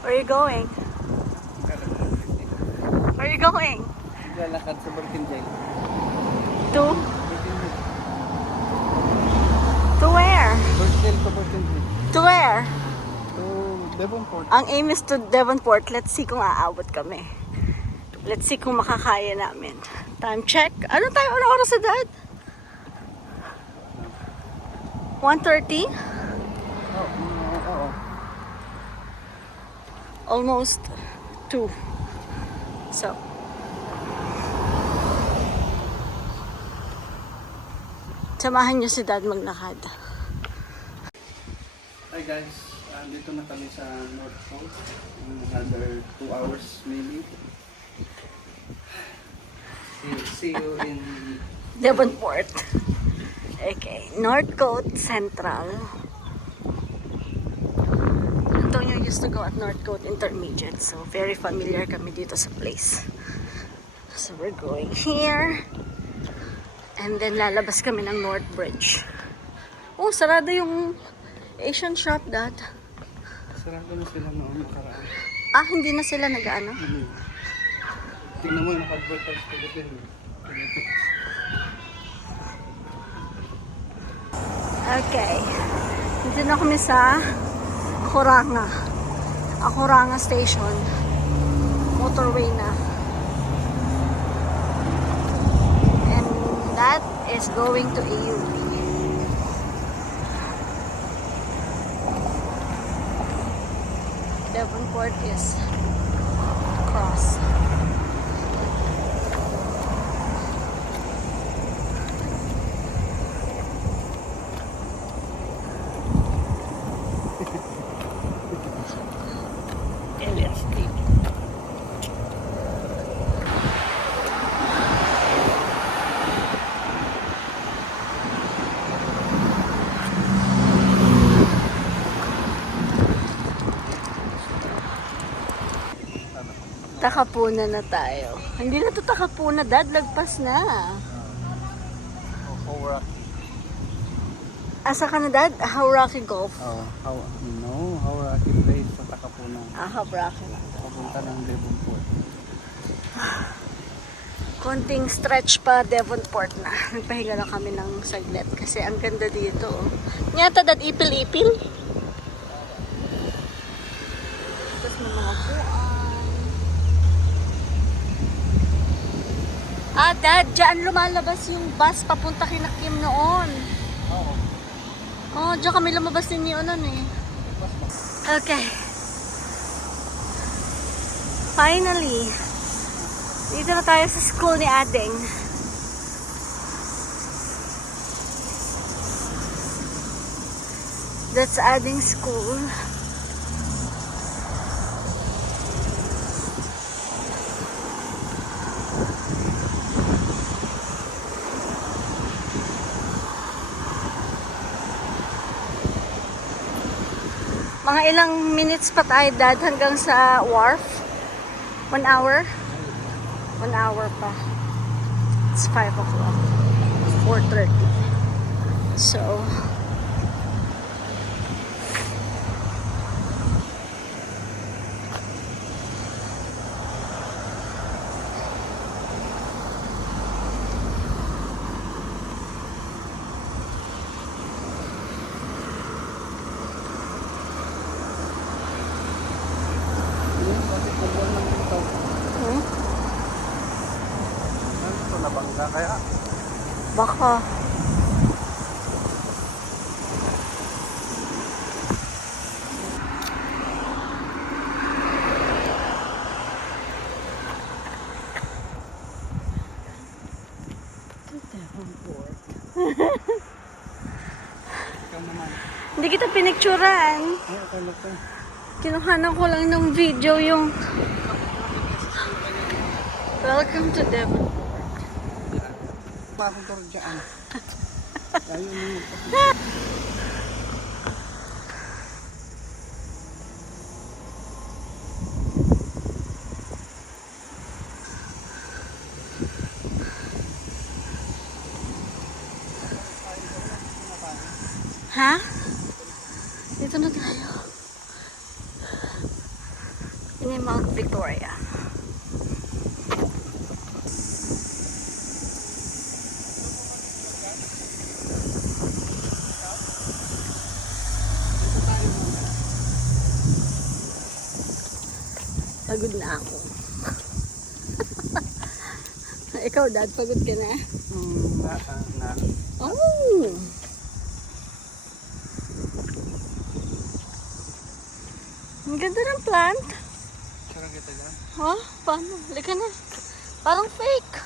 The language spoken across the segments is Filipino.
Where are you going? Where are you going? Lalakad sa Barkinjail. To? To where? Barkinjail to Barkinjail. To where? To Devonport. Ang aim is to Devonport. Let's see kung aabot kami. Let's see kung makakaya namin. Time check. Ano tayo? Ano oras sa dad? 1:30? Oo. Almost 2. So, samahan niyo si dad maglakad. Hi guys, dito na kami sa North Pole. Another 2 hours maybe. See you in Devonport. Okay, North Coast Central. Antonio used to go at North Coast Intermediate, so very familiar kami dito sa place. So we're going here. And then lalabas kami ng North Bridge. Oh, sarado yung Asian shop, dad. sarado na sila noong nakaraan. Ah, hindi na sila nag-ano? Tingnan mo yung naka-advertise ko dito. Okay. Dito na kami sa Acoranga. Acoranga Station. Motorway na. And that is going to AUP. Devonport is across. Elliot Street. Takapuna na tayo. Hindi na to Takapuna, dad. Lagpas na. Asa ka na, dad? Hauraki Golf. Hauraki Place sa Takapuna. Ah, Hauraki na. Papunta ng Devonport. Konting stretch pa, Devonport na. Nagpahinga lang kami ng saglit kasi ang ganda dito. Nyata, dad, ipil-ipil. Tapos may mga puan. Ah, dad, dyan lumalabas yung bus papunta kina Kim noon. Oo. Oh, dyan kami lumabas din ni Onon eh. Okay. Finally. Dito na tayo sa school ni Ading. That's Ading School. Mga ilang minutes pa tayo, dad, hanggang sa wharf. 1 hour? 1 hour pa. It's 5 o'clock. 4:30. So, Bakit nabuwan lang dito? hmm? Ano ito, nabangga kaya? Baka. Ikaw naman. Hindi kita pinicturan. Ay, akala ko. Kinuhanan ko lang ng video yung Welcome to Devon. Mapunta dyan. Ayun yung Ha? Dito na tayo. Ini Mount Victoria. Pagod na ako. Ikaw, Dad, pagod ka na? Na. Oh! Ang ganda ng plant. Saka kita dyan. Ha? Paano? Halika na. Parang fake.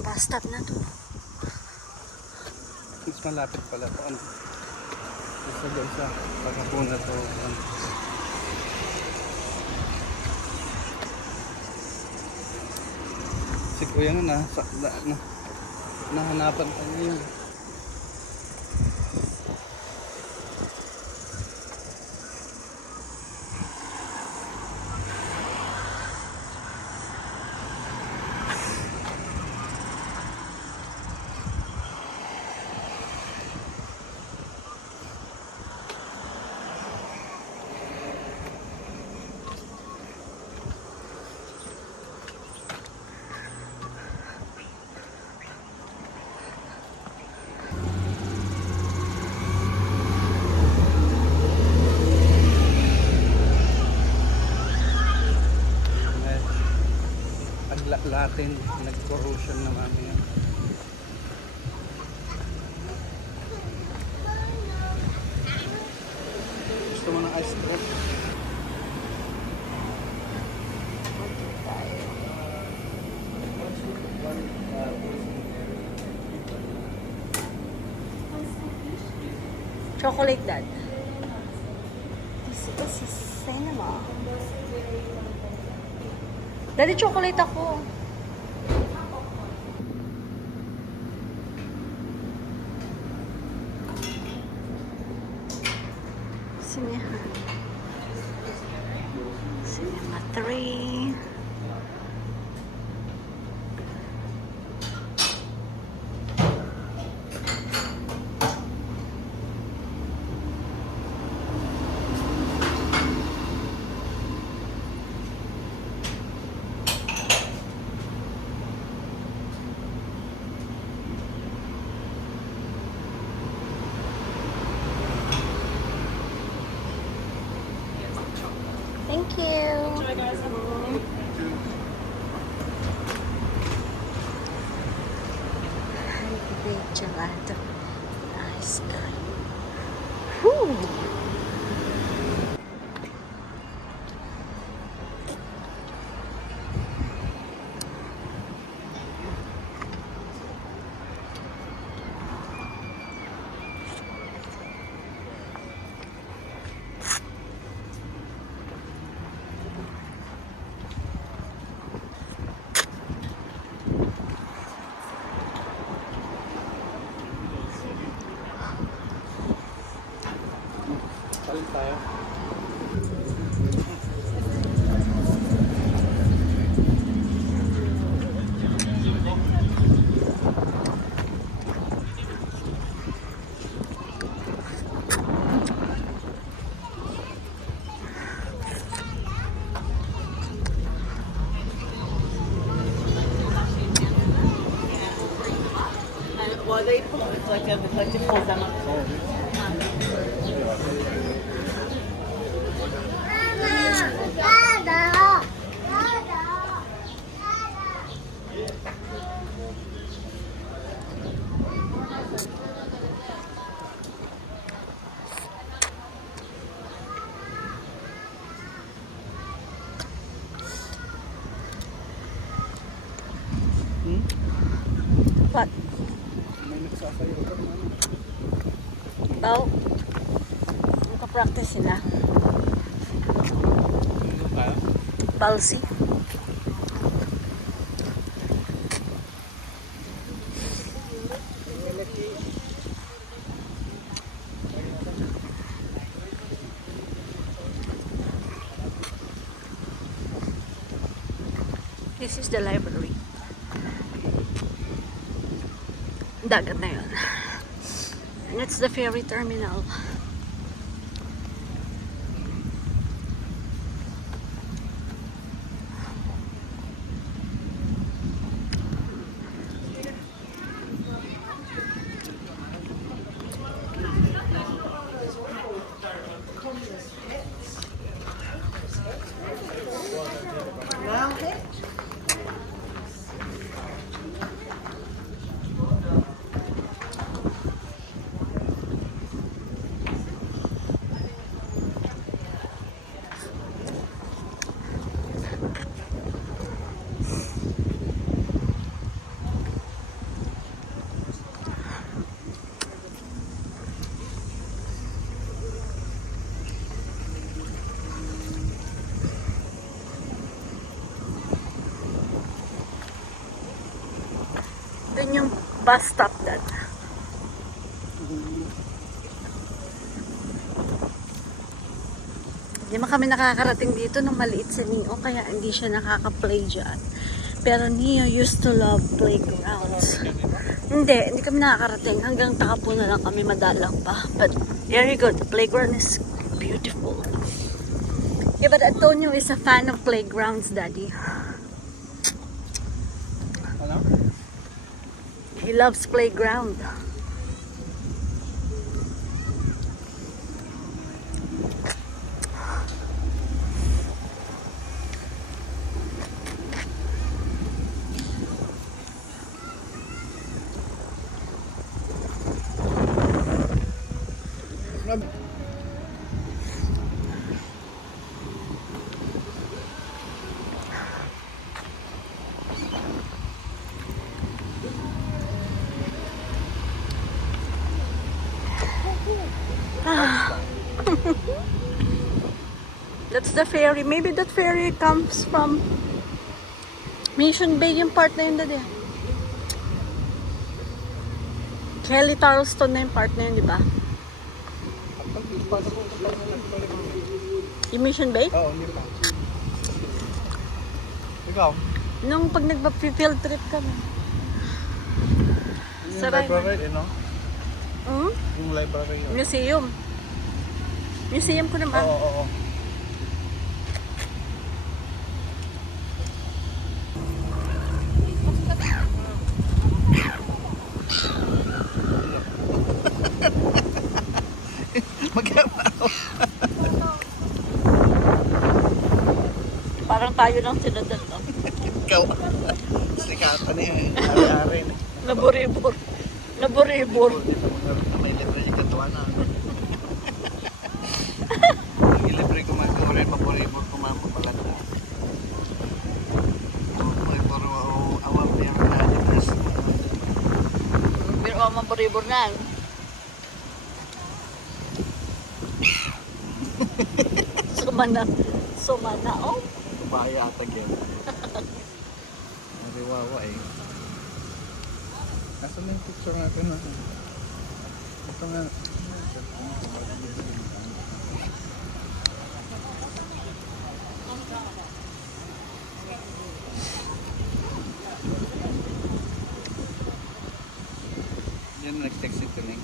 Bus stop na to. Mas malapit pala to. Ano? Isa doon sa pagkapuna to. Si Kuya nga nahanapan pa niya yun. Latin, nag-corrosion naman yan. Gusto mo ng ice cream? Chocolate, Dad. This is cinema. Daddy, chocolate ako. Cinema. Cinema 3. Thank you. Enjoy, guys. Big gelato. Ice cream. Whew. Palit tayo. Well, they pull it like to pull them up. What? May nagsasayaw ka naman. Daw. Naka-practice sila. Ano ka? Balsi. This is the library. Dagat na yun. And it's the ferry terminal. Doon yung bus stop doon. Hindi man kami nakakarating dito nung maliit si Neo, kaya hindi siya nakaka-play dyan. Pero Neo used to love playgrounds. Hindi kami nakakarating. Hanggang Takapo na lang kami madalang pa. But very good. The playground is beautiful. Yeah, but Antonio is a fan of playgrounds, Daddy. Ano? He loves playground. That's the ferry. Maybe that ferry comes from Mission Bay, yung part na yun, Daddy. Kelly Tarlston na yung part na yun, di ba? Yung Mission Bay? Oo, hindi pa. Ikaw? Nung pag nagpa-field trip kami. Yung Saray. library, no? Hmm? Yung library yun. Museum. Museum ko naman. Oo. Parang tayo lang sinundan, no? Ikaw. Sikatan niya eh. Ari-ari. Naboribor. Naboribor. May libre yung katuan na. Yung libre kumagawa rin, maboribor kumama pala na. Maboribor o awam niya ang nalibas. Pero maboribor na. Sumana, oh. Baya atag yan. Mariwawa eh. Nasaan na yung picture natin na? Ito nga. Yan nag-text ito na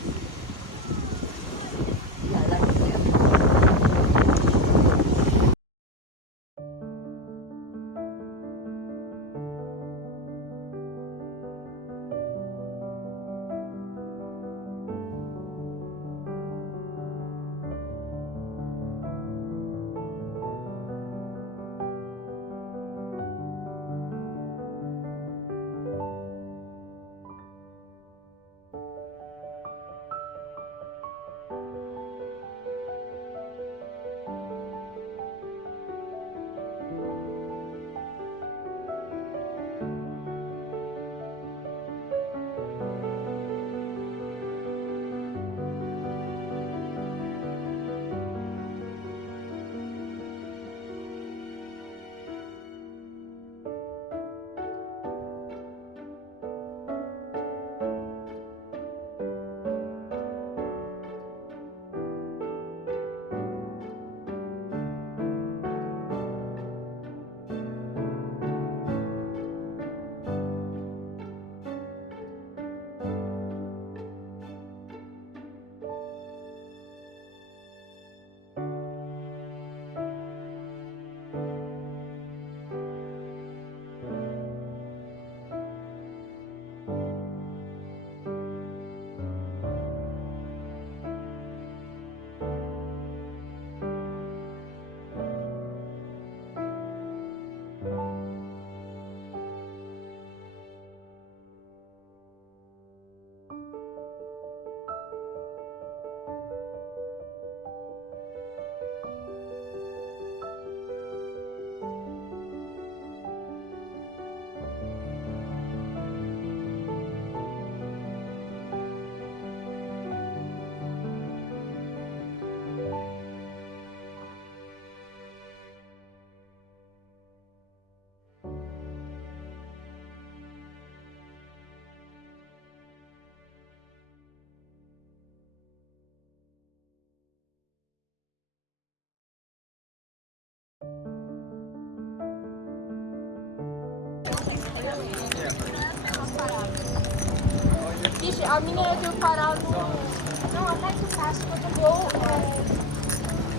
British, minero para no, I'd like to ask for the gold road,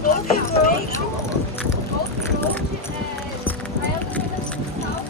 and I also want to south.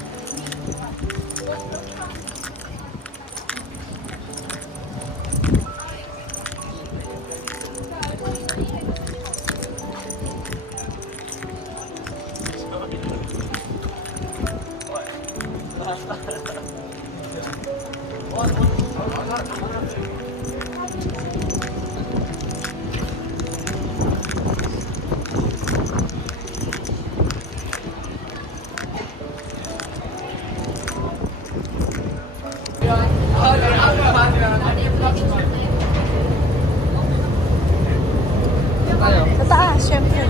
Sa taas, syempre.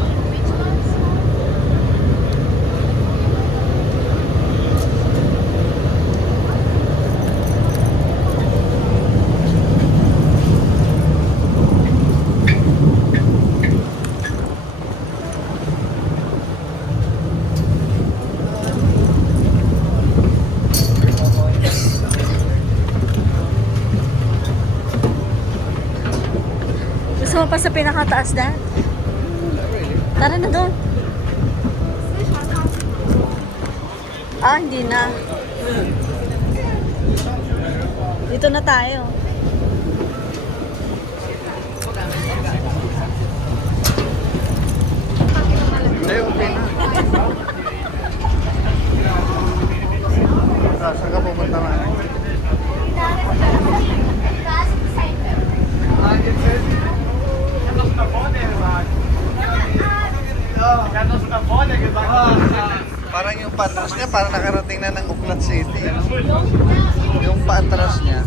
Gusto mo pa sa pinakataas na? Tara na doon. Ah, hindi na. Dito na tayo. Hindi, okay na. Saan ka pupunta na? Parang yung patras niya, parang nakarating na ng Uklat City. No? Yung patras niya.